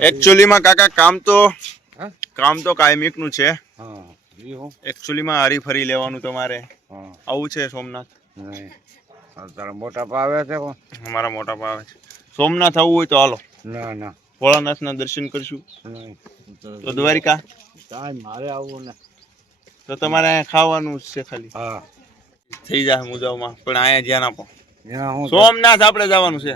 Actually માં કાકા કામ તો કાયમિક નું છે. એકચ્યુઅલી માં હરીફરી લેવાનું તમારે આવું છે સોમનાથ. તારા મોટા પાવે છે અમારા મોટા પાવે છે. સોમનાથ આવવું હોય તો હાલો. ના ના ભોળાનાથ ના દર્શન કરશું. તો દ્વારિકા મારે આવવું ને તો તમારે અહીંયા ખાવાનું છે ખાલી. હા થઈ જાય મુજાવમાં પણ અહીંયા ધ્યાન આપો. સોમનાથ આપણે જવાનું છે.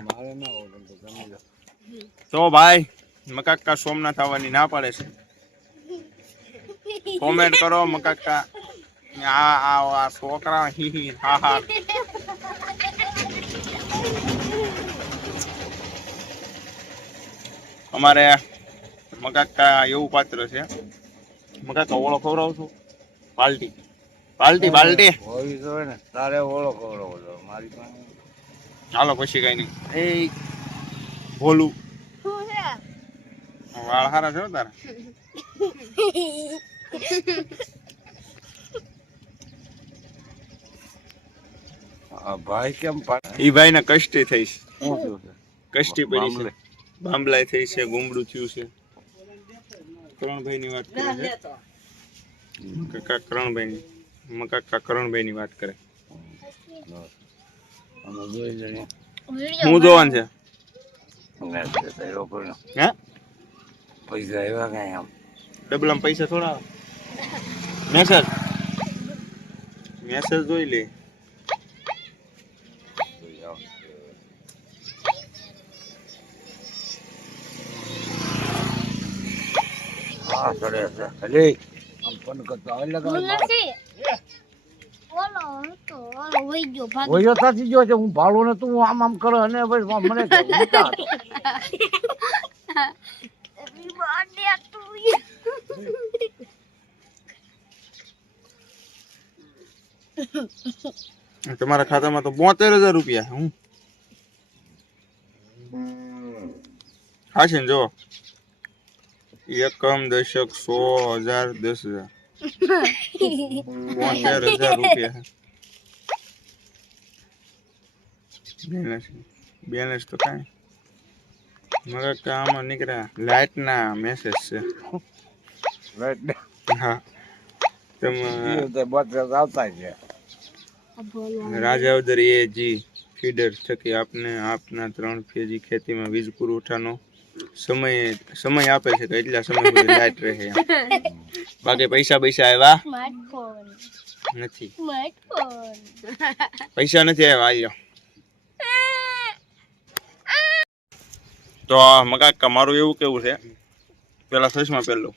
તો ભાઈ મકાકા સોમનાથ આવવાની ના પાડે છે. કોમેન્ટ કરો મકાકા આ છોકરા હી હા હા. અમારે મકાકા એવું પાત્ર છે. મકાકા ઓળો ખવડાવશો? પાલટી પાલટી પાલટી હોવી જોઈએ ને તારે ઓળો ખવડાવો મારી પાસે. હાલો પછી કઈ નહીં. એ ભોલું વાળ હારા છે તારા. ભાઈ કેમ ઈ ભાઈ ને કષ્ટી થઈ છે. કષ્ટી પડી છે. બાંબલાય થઈ છે. ગુમડું થયું છે. કરણભાઈ ની વાત કરે છે. મકાકા કરણભાઈ ની મકાકા કરણભાઈ ની વાત કરે. હું જોવાનું છે. હે પૈસા એવા કઈ આમ ડબલામાં પૈસા થોડા આવે. મેસેજ મેસેજ જોઈ લે. હા કરે છે અલે આમ પણ કરતા ઓયો થાતી ગયો છે. હું ભાળો ને તું આમ આમ કરે અને મને તમારા ખાતામાં તો 72,000 રૂપિયા. હું હા છે ને જો એકમ દશક 100,000 10,000 72,000 રૂપિયા. બેલેન્સ તો કાંઈ મગર આમાં નીકળ્યા. લાઇટ ના મેસેજ છે. હા આવતા છે. રાજાવદર એ જી ફીડર થકી આપને આપના 3 ફેજી ખેતીમાં વીજ પુરવઠાનો સમય આપે છે. તો એટલા સમય સુધી લાઈટ રહે. બાકી પૈસા આવ્યા નથી. પૈસા નથી આવ્યા. આવ્યો તો મકાકા મારું એવું કેવું છે પેલા સસમાં પેલું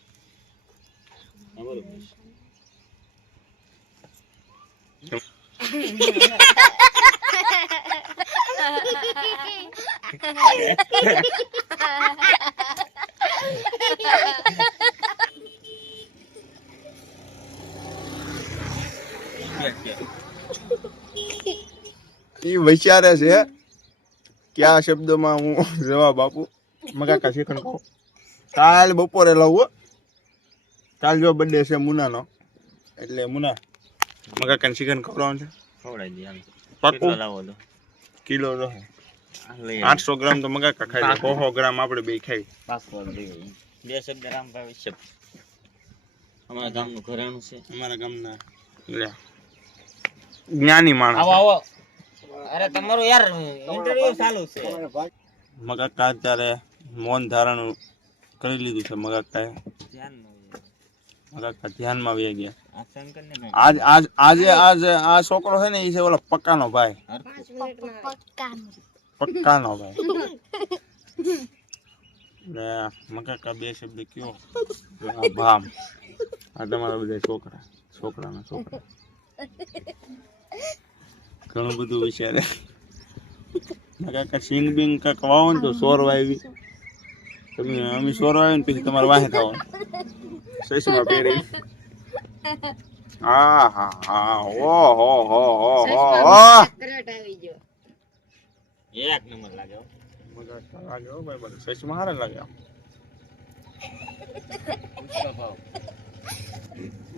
એ વિચારે છે કયા શબ્દમાં હું જવાબ આપું. મકાકા શીખણ કહું કાલ બપોરે લાવું. કાલ જો બર્થડે છે મુનાનો એટલે મુના મકાકાને શીખણ ખવડાવવાનું છે. કિલો રહે 800 ગ્રામ તો મકાકા ખાય. 100 ગ્રામ આપણે બે ખાઈ. 2 શબ્દ રામભાઈ શબ્દ અમારા ગામનું ઘરાણું છે. અમારા ગામના જ્ઞાની માણસ. આવો અરે તમારું યાર ઇન્ટરવ્યુ ચાલુ છે. મકાકા અત્યારે મૌન ધારણ કરી લીધું છે. મકાકા ધ્યાનમાં વહી ગયા. આજે આ છોકરો છે ને એ છે ઓલો પક્કાનો ભાઈ. પક્કાનો ભાઈ. મકાકા 2 શબ્દ કયો ભામ. આ તમારા બધા છોકરાના છોકરા ઘણું બધું વિચારે. મકાકા સિંગ બિંગ કાંક વાવો ને તો સોરવા આવી. તમે અમે સોરવા આવી ને પછી તમારે વાહે થવાનું સસમાં પહેરી. હા હા હા ઓહો એક નંબર લાગે. મકાકા લાગે હો ભાઈ. બધું સસમાં હારે લાગે.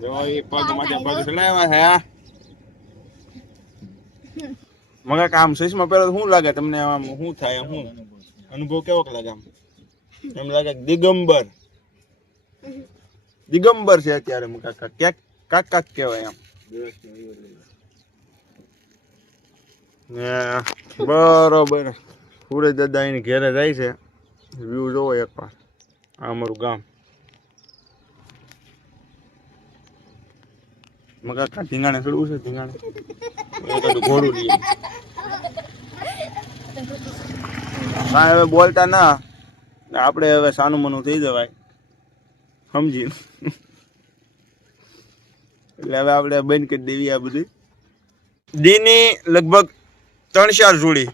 જો એ પગ માટે પગ ચલાવ્યા છે. મગા કામ સસમાં પહેરો શું લાગે તમને? આમ શું થાય? શું અનુભવ કેવો લાગે? આમ એમ લાગે કે દિગંબર દિગંબર છે અત્યારે કાકા ક્યાંક કાક કાક કહેવાય એમ ને બરોબર સુરજ દાદા એની ઘેરે જાય છે વ્યૂ જોવો એકવાર આ અમારું ગામ કાકા ધીંગાણે ચડવું છે ધીંગાણે ઘોડું લઈએ કાંઈ હવે બોલતા ના આપણે હવે સાનું મનું થઈ જવાય સમજી એટલે હવે આપણે બંધ કરી દેવી આ બધી દીની લગભગ 3-4 જોડી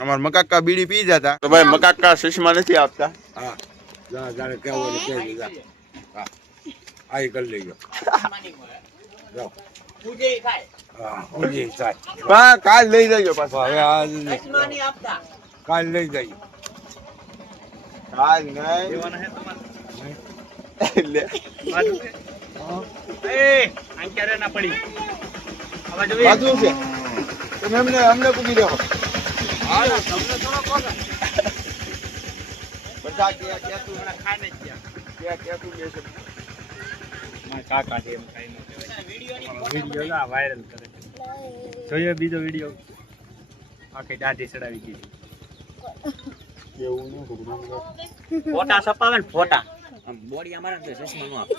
અમારા મકાકા બીડી પી જતા તો ભાઈ મકાકા ચશ્મા નથી આપતા હા જા જાણે કેવું હોય કહી દીધા હા આઈ કરી લેજો જાઓ હા ઉજી થાય કાલ લઈ જજો પાછો હવે આ કાલ લઈ જઈએ કાલ નહીં એટલે બાજુ છે તમે અમને પૂછી દેવો જોયો બીજો વિડીયો આખી દાઢી ચડાવી ગઈ ફોટા છપાવે ને ફોટા આમ બોડી અમારે ને ચશ્મા નો આપે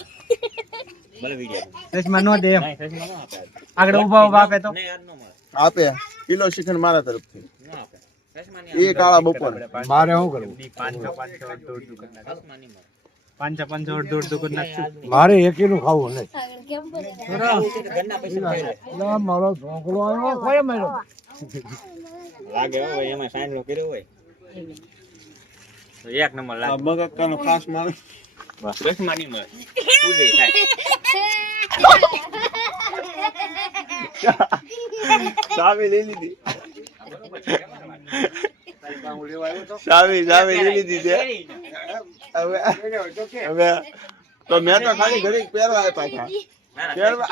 ભલે વિડિયો ચશ્મા નો દે એમ નહીં ચશ્મા નો આપે આગળ ઊભા ઊભા આપે તો નહીં યાર નો મળે આપે કિલો શિખંડ મારા તરફથી નો આપે ચશ્મા નહીં એ કાળા બપોર મારે શું કરવું 500 અડધું ચશ્મા નહીં મળે 500 અડધું કરી નાખશું મારે એકેલું ખાવું નહીં ઘરના પૈસા એટલે મારો છોકરો આવ્યો કોઈ મળ્યો લાગે હોય એમાં સાઈન લો કર્યો હોય તો એક નંબર લાગે મકાકાનો ખાસ માલ બસ ચશ્મા નહીં મળે પૂજે થાય ચાવી લઈ લીધી ચાવી લઈ લીધી છે હવે તો મેં તો ખાલી ઘડી પહેરવા આપ્યા હતા પહેરવા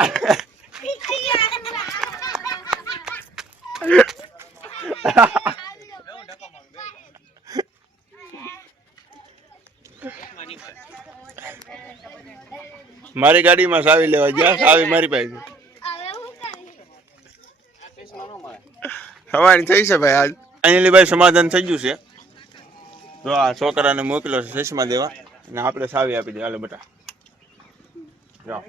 મારી ગાડીમાં ચાવી લેવા ગયા ચાવી મારી પાસે હવાની થઈ છે ભાઈ આજ અહીંયા ભાઈ સમાધાન થઈ ગયું છે જો આ છોકરાને મોકલ્યો છે ચશ્મા દેવા અને આપણે ચાવી આપી દે હાલે બટા જાઓ